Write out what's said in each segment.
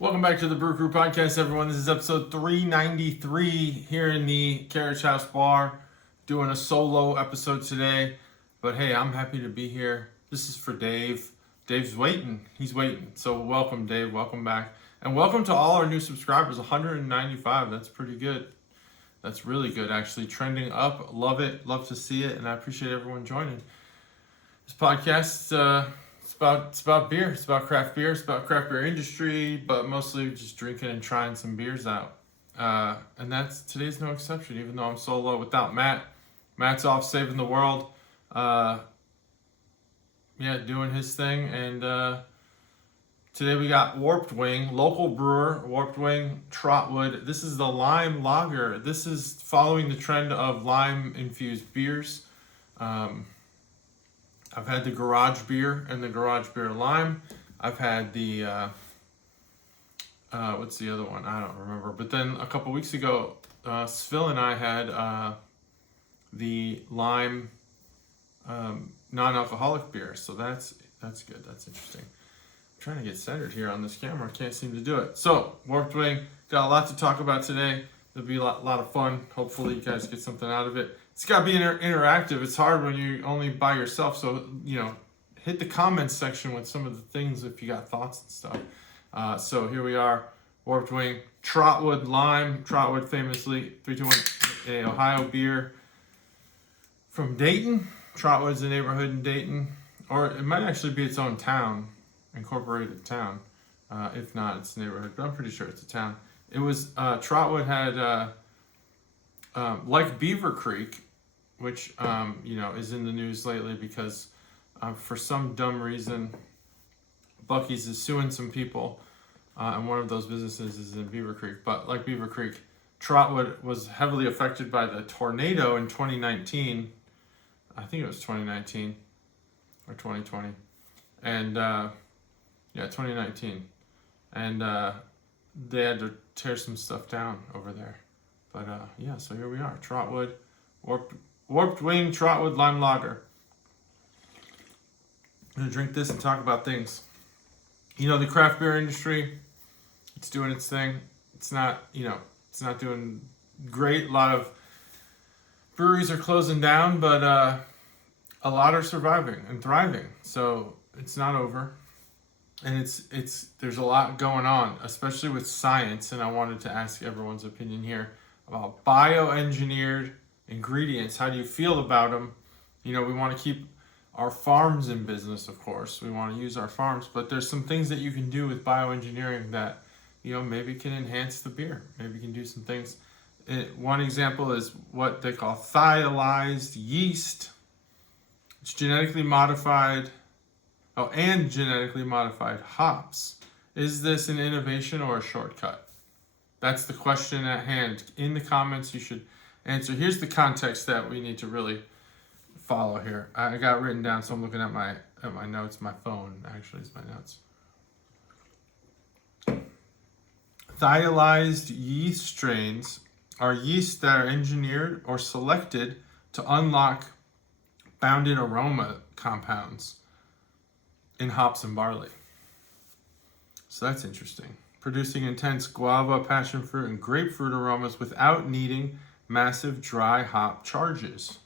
Welcome back to the Brew Crew Podcast, everyone. This is episode 393 here in the Carriage House Bar, doing a solo episode today. But hey, I'm happy to be here. This is for Dave. Dave's waiting. He's waiting. So welcome, Dave. Welcome back. And welcome to all our new subscribers, 195. That's pretty good. That's really good, actually. Trending up. Love it. Love to see it. And I appreciate everyone joining. This podcast, it's about beer. It's about craft beer. It's about craft beer industry, but mostly just drinking and trying some beers out. And today's no exception, even though I'm solo without Matt. Matt's off saving the world. Doing his thing. And today we got Warped Wing, local brewer, Warped Wing, Trotwood. This is the lime lager. This is following the trend of lime-infused beers. I've had the garage beer and the garage beer lime. I've had the, what's the other one? I don't remember. But then a couple weeks ago, Svil and I had the lime non-alcoholic beer. So that's good. That's interesting. I'm trying to get centered here on this camera. I can't seem to do it. So, Warped Wing, got a lot to talk about today. It'll be a lot of fun. Hopefully you guys get something out of it. It's got to be interactive. It's hard when you're only by yourself. So, hit the comments section with some of the things if you got thoughts and stuff. So here we are, Warped Wing, Trotwood Lime. Trotwood famously, 321, a Ohio beer from Dayton. Trotwood's a neighborhood in Dayton. Or it might actually be its own town, incorporated town. If not, it's a neighborhood, but I'm pretty sure it's a town. It was, Trotwood had, like Beaver Creek, which, is in the news lately because for some dumb reason, Buc-ee's is suing some people, and one of those businesses is in Beaver Creek. But like Beaver Creek, Trotwood was heavily affected by the tornado in 2019. I think it was 2019 or 2020. And, 2019. And they had to tear some stuff down over there. But so here we are, Trotwood, Warped Wing, Trotwood Lime Lager. I'm gonna drink this and talk about things. The craft beer industry, it's doing its thing. It's not doing great. A lot of breweries are closing down, but a lot are surviving and thriving. So it's not over. And there's a lot going on, especially with science. And I wanted to ask everyone's opinion here about bioengineered ingredients. How do you feel about them? We want to keep our farms in business, of course. We want to use our farms, but there's some things that you can do with bioengineering that, maybe can enhance the beer. Maybe you can do some things. One example is what they call thiolized yeast. It's genetically modified. And genetically modified hops. Is this an innovation or a shortcut? That's the question at hand. In the comments, you should answer. Here's the context that we need to really follow here. I got written down, so I'm looking at my notes. My phone actually is my notes. Thiolized yeast strains are yeasts that are engineered or selected to unlock bounded aroma compounds in hops and barley. So that's interesting. Producing intense guava, passion fruit, and grapefruit aromas without needing massive dry hop charges.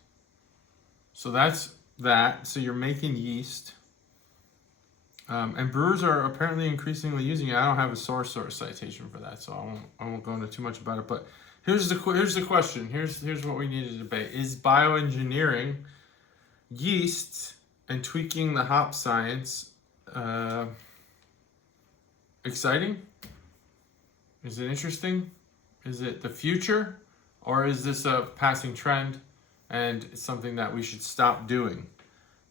So that's that. So you're making yeast. And brewers are apparently increasingly using it. I don't have a source or a citation for that, so I won't go into too much about it. But here's the question. Here's what we need to debate. Is bioengineering yeasts and tweaking the hop science exciting? Is it interesting? Is it the future? Or is this a passing trend and it's something that we should stop doing?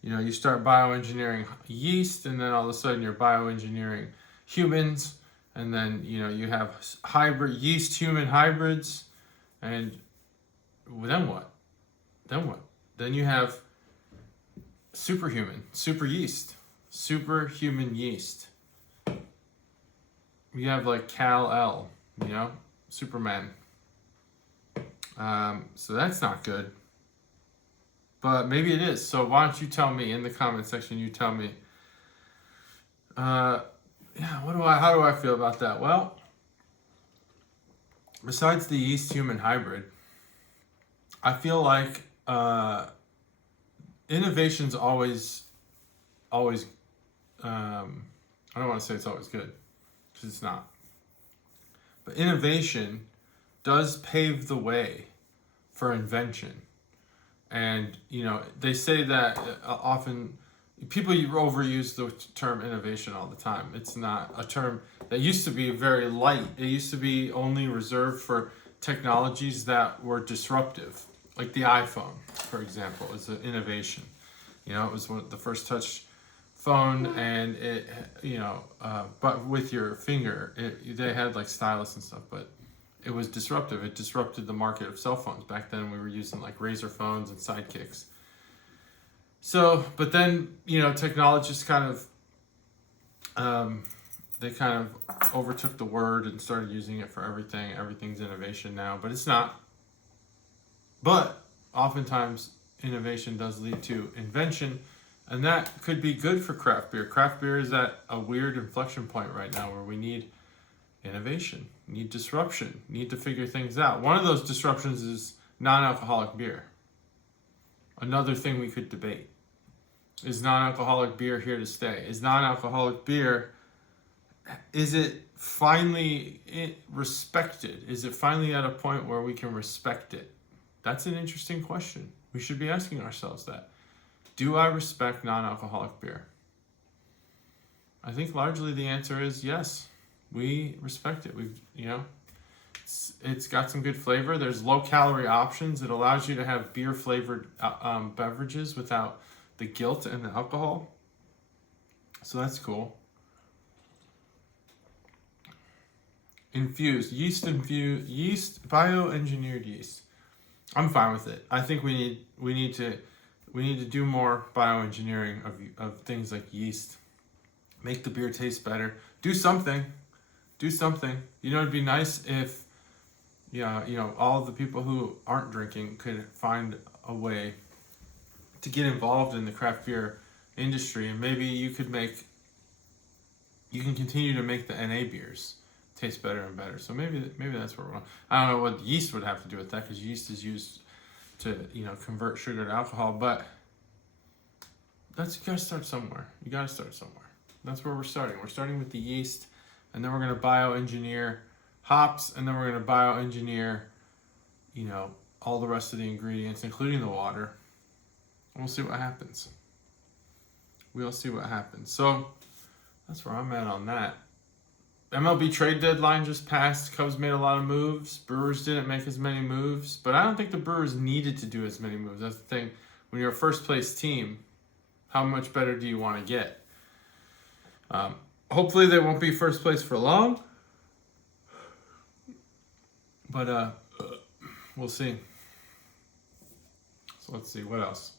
You start bioengineering yeast and then all of a sudden you're bioengineering humans, and then you have hybrid yeast human hybrids, and then what? Then you have superhuman yeast. We have like Kal-El, Superman. So that's not good. But maybe it is. So why don't you tell me in the comment section, yeah, how do I feel about that? Well, besides the yeast human hybrid, I feel like innovation's always I don't want to say it's always good because it's not. But innovation does pave the way for invention. And, they say that often people overuse the term innovation all the time. It's not a term that used to be very light. It used to be only reserved for technologies that were disruptive, like the iPhone, for example, is an innovation. It was the first touch phone, and it, but with your finger, they had like stylus and stuff, but it was disruptive. It disrupted the market of cell phones. Back then, we were using like razor phones and sidekicks. So, but then, technologists kind of, they kind of overtook the word and started using it for everything. Everything's innovation now, but it's not. But oftentimes, innovation does lead to invention, and that could be good for craft beer. Craft beer is at a weird inflection point right now where we need innovation, need disruption, need to figure things out. One of those disruptions is non-alcoholic beer. Another thing we could debate. Is non-alcoholic beer here to stay? Is non-alcoholic beer, is it finally respected? Is it finally at a point where we can respect it? That's an interesting question. We should be asking ourselves that. Do I respect non-alcoholic beer? I think largely the answer is yes. We respect it. It's got some good flavor. There's low calorie options. It allows you to have beer flavored beverages without the guilt and the alcohol. So that's cool. Yeast, bioengineered yeast. I'm fine with it. I think we need to do more bioengineering of things like yeast. Make the beer taste better. Do something. It'd be nice if all of the people who aren't drinking could find a way to get involved in the craft beer industry, and maybe you can continue to make the NA beers taste better and better. So maybe that's where we're going. I don't know what yeast would have to do with that, because yeast is used to convert sugar to alcohol, but you gotta start somewhere. That's where we're starting. We're starting with the yeast, and then we're going to bioengineer hops, and then we're going to bioengineer all the rest of the ingredients, including the water. We'll see what happens. So that's where I'm at on that. MLB trade deadline just passed. Cubs made a lot of moves. Brewers didn't make as many moves, but I don't think the Brewers needed to do as many moves. That's the thing. When you're a first place team, how much better do you want to get? Hopefully they won't be first place for long, but we'll see. So let's see what else.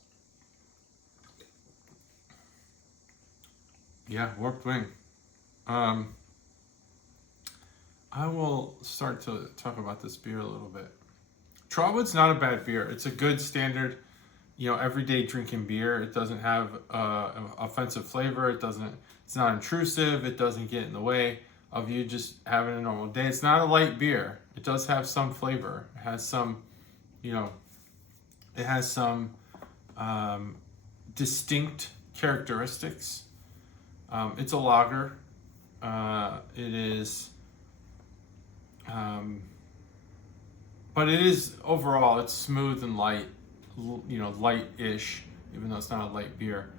Yeah, Warped Wing. I will start to talk about this beer a little bit. Trotwood's not a bad beer. It's a good standard, everyday drinking beer. It doesn't have offensive flavor. It's not intrusive. It doesn't get in the way of you just having a normal day. It's not a light beer. It does have some flavor. It has some, distinct characteristics. It's a lager. It is, but it is overall, it's smooth and light, light-ish, even though it's not a light beer.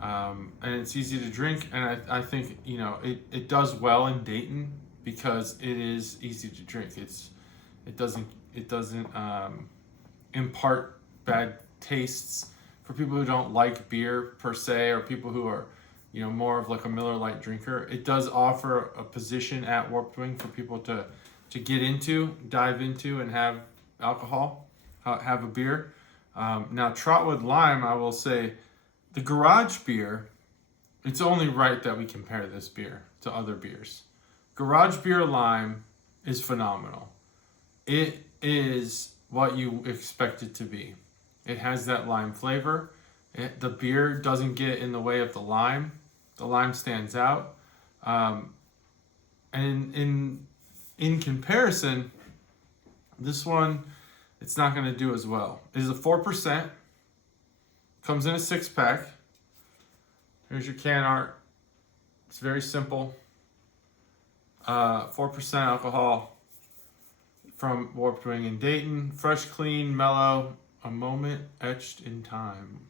And it's easy to drink, and I think, it does well in Dayton because it is easy to drink. It doesn't impart bad tastes for people who don't like beer per se, or people who are more of like a Miller Lite drinker. It does offer a position at Warped Wing for people to get into, dive into, and have alcohol, have a beer. Now, Trotwood Lime, I will say, the garage beer, it's only right that we compare this beer to other beers. Garage beer lime is phenomenal. It is what you expect it to be. It has that lime flavor. The beer doesn't get in the way of the lime. The lime stands out. And in comparison, this one, it's not going to do as well. It is a 4%. Comes in a 6-pack. Here's your can art. It's very simple. 4% alcohol from Warped Wing in Dayton. Fresh, clean, mellow. A moment etched in time.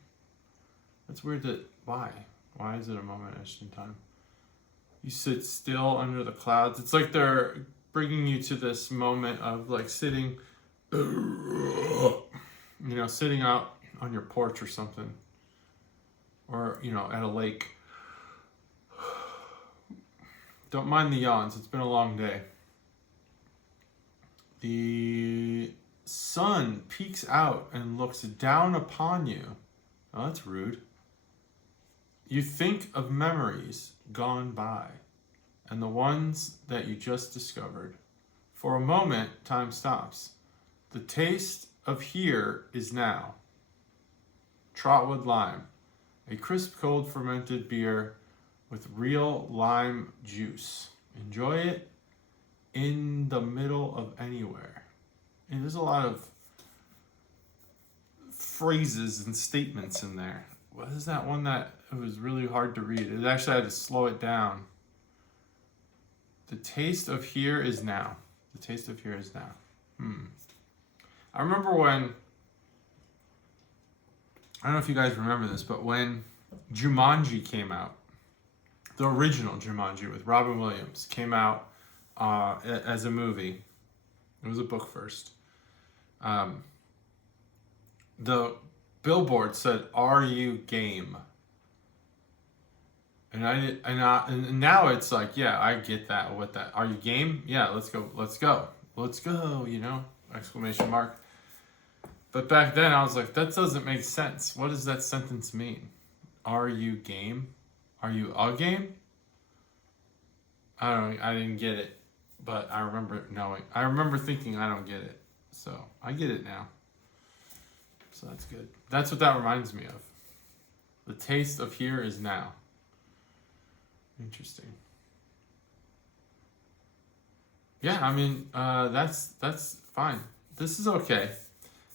That's weird that, why? Why is it a moment etched in time? You sit still under the clouds. It's like they're bringing you to this moment of like sitting, sitting out on your porch or something. Or, at a lake. Don't mind the yawns. It's been a long day. The sun peeks out and looks down upon you. Oh, that's rude. You think of memories gone by and the ones that you just discovered. For a moment, time stops. The taste of here is now. Trotwood Lime, a crisp, cold fermented beer with real lime juice. Enjoy it in the middle of anywhere. And there's a lot of phrases and statements in there. What is that one that it was really hard to read? It actually had to slow it down. The taste of here is now. The taste of here is now. I remember when, I don't know if you guys remember this, but when Jumanji came out, the original Jumanji with Robin Williams came out as a movie. It was a book first. The billboard said, "Are you game?" And now it's like, yeah, I get that. What that? Are you game? Yeah, let's go. Exclamation mark. But back then I was like, that doesn't make sense. What does that sentence mean? Are you game? Are you a game? I didn't get it, but I remember knowing. I remember thinking I don't get it. So I get it now. So that's good. That's what that reminds me of. The taste of here is now. Interesting. Yeah, I mean, that's fine. This is okay.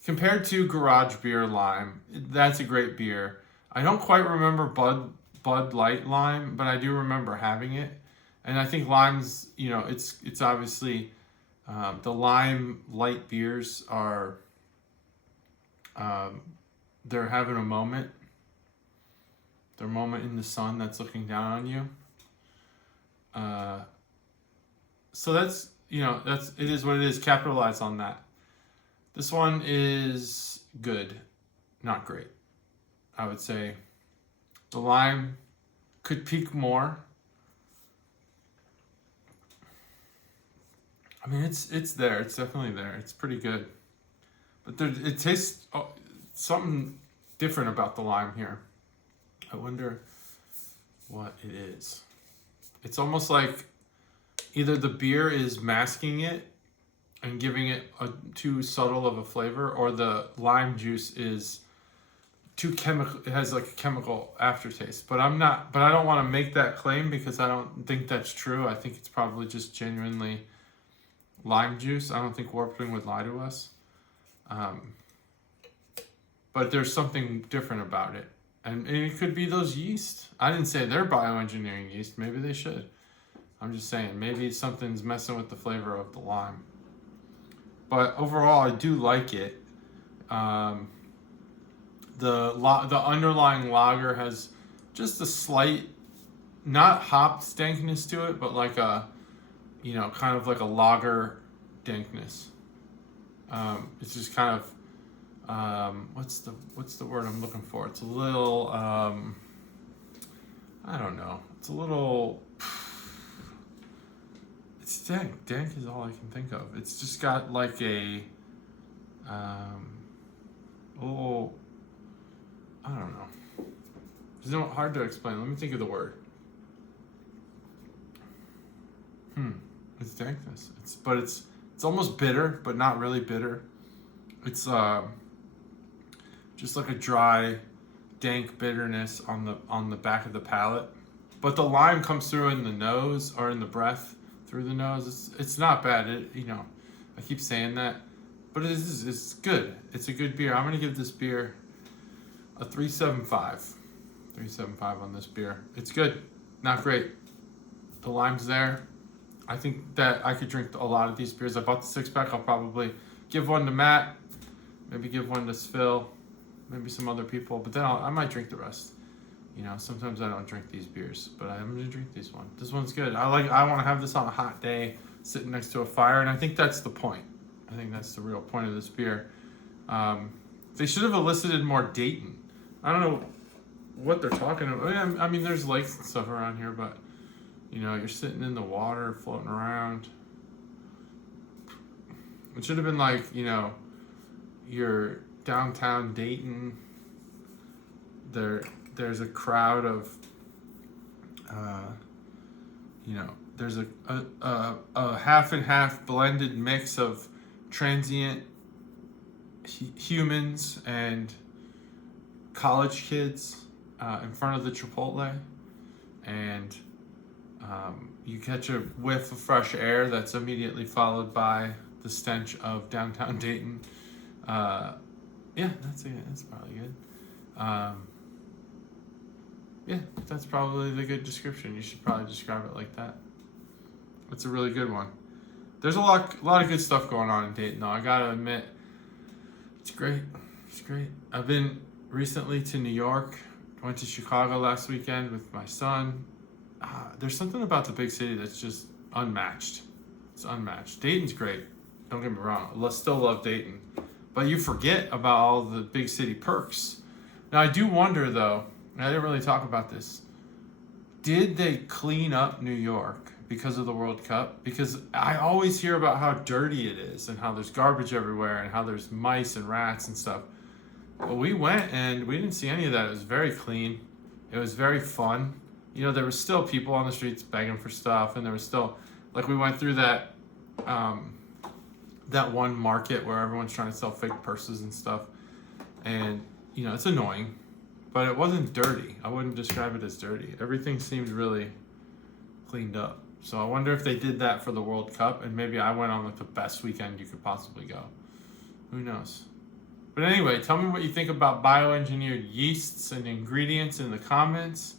Compared to Garage Beer Lime, that's a great beer. I don't quite remember Bud Light Lime, but I do remember having it. And I think lime's, it's obviously, the lime light beers are, they're having a moment. Their moment in the sun that's looking down on you. So that's, it is what it is. Capitalize on that. This one is good, not great. I would say the lime could peak more. I mean, it's there. It's definitely there. It's pretty good. But it tastes something different about the lime here. I wonder what it is. It's almost like either the beer is masking it and giving it a too subtle of a flavor, or the lime juice is too chemical. It has like a chemical aftertaste. But I don't want to make that claim because I don't think that's true. I think it's probably just genuinely lime juice. I don't think Warped Wing would lie to us. But there's something different about it. And it could be those yeast. I didn't say they're bioengineering yeast. Maybe they should. I'm just saying, maybe something's messing with the flavor of the lime. But overall, I do like it. The underlying lager has just a slight, not hop dankness to it, but like a, kind of like a lager dankness. It's just kind of, what's the word I'm looking for? It's a little, I don't know. It's a little, it's dank. Dank is all I can think of. It's just got like a, little, I don't know. It's not hard to explain. Let me think of the word. It's dankness. It's almost bitter, but not really bitter. It's just like a dry, dank bitterness on the back of the palate. But the lime comes through in the nose or in the breath through the nose. It's not bad. I keep saying that, but it's good. It's a good beer. I'm gonna give this beer a 3.75. 3.75 on this beer. It's good, not great. The lime's there. I think that I could drink a lot of these beers. I bought the 6-pack. I'll probably give one to Matt, maybe give one to Phil, maybe some other people, but then I might drink the rest. Sometimes I don't drink these beers, but I'm gonna drink this one. This one's good. I want to have this on a hot day, sitting next to a fire, and I think that's the point. I think that's the real point of this beer. They should have elicited more Dayton. I don't know what they're talking about. I mean, there's lakes and stuff around here, but you're sitting in the water, floating around. It should have been like, you're downtown Dayton. There's a crowd of, there's a half and half blended mix of transient humans and college kids in front of the Chipotle, and you catch a whiff of fresh air that's immediately followed by the stench of downtown Dayton. Yeah, that's probably good. Yeah, that's probably the good description. You should probably describe it like that. It's a really good one. There's a lot of good stuff going on in Dayton, though. I gotta admit, it's great. It's great. I've been recently to New York. Went to Chicago last weekend with my son. There's something about the big city that's just unmatched. It's unmatched. Dayton's great. Don't get me wrong. I still love Dayton. But you forget about all the big city perks. Now, I do wonder, though, and I didn't really talk about this, did they clean up New York because of the World Cup? Because I always hear about how dirty it is and how there's garbage everywhere and how there's mice and rats and stuff. But we went and we didn't see any of that. It was very clean. It was very fun. There were still people on the streets begging for stuff, and there was still, like, we went through that one market where everyone's trying to sell fake purses and stuff. And, it's annoying, but it wasn't dirty. I wouldn't describe it as dirty. Everything seemed really cleaned up. So I wonder if they did that for the World Cup, and maybe I went on like the best weekend you could possibly go. Who knows? But anyway, tell me what you think about bioengineered yeasts and ingredients in the comments.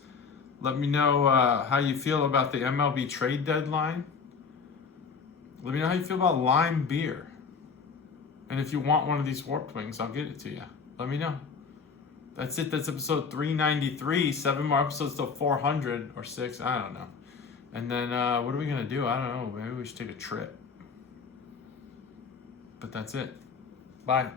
Let me know how you feel about the MLB trade deadline. Let me know how you feel about lime beer. And if you want one of these Warped Wings, I'll get it to you. Let me know. That's it. That's episode 393. 7 more episodes till 400 or 6. I don't know. And then what are we going to do? I don't know. Maybe we should take a trip. But that's it. Bye.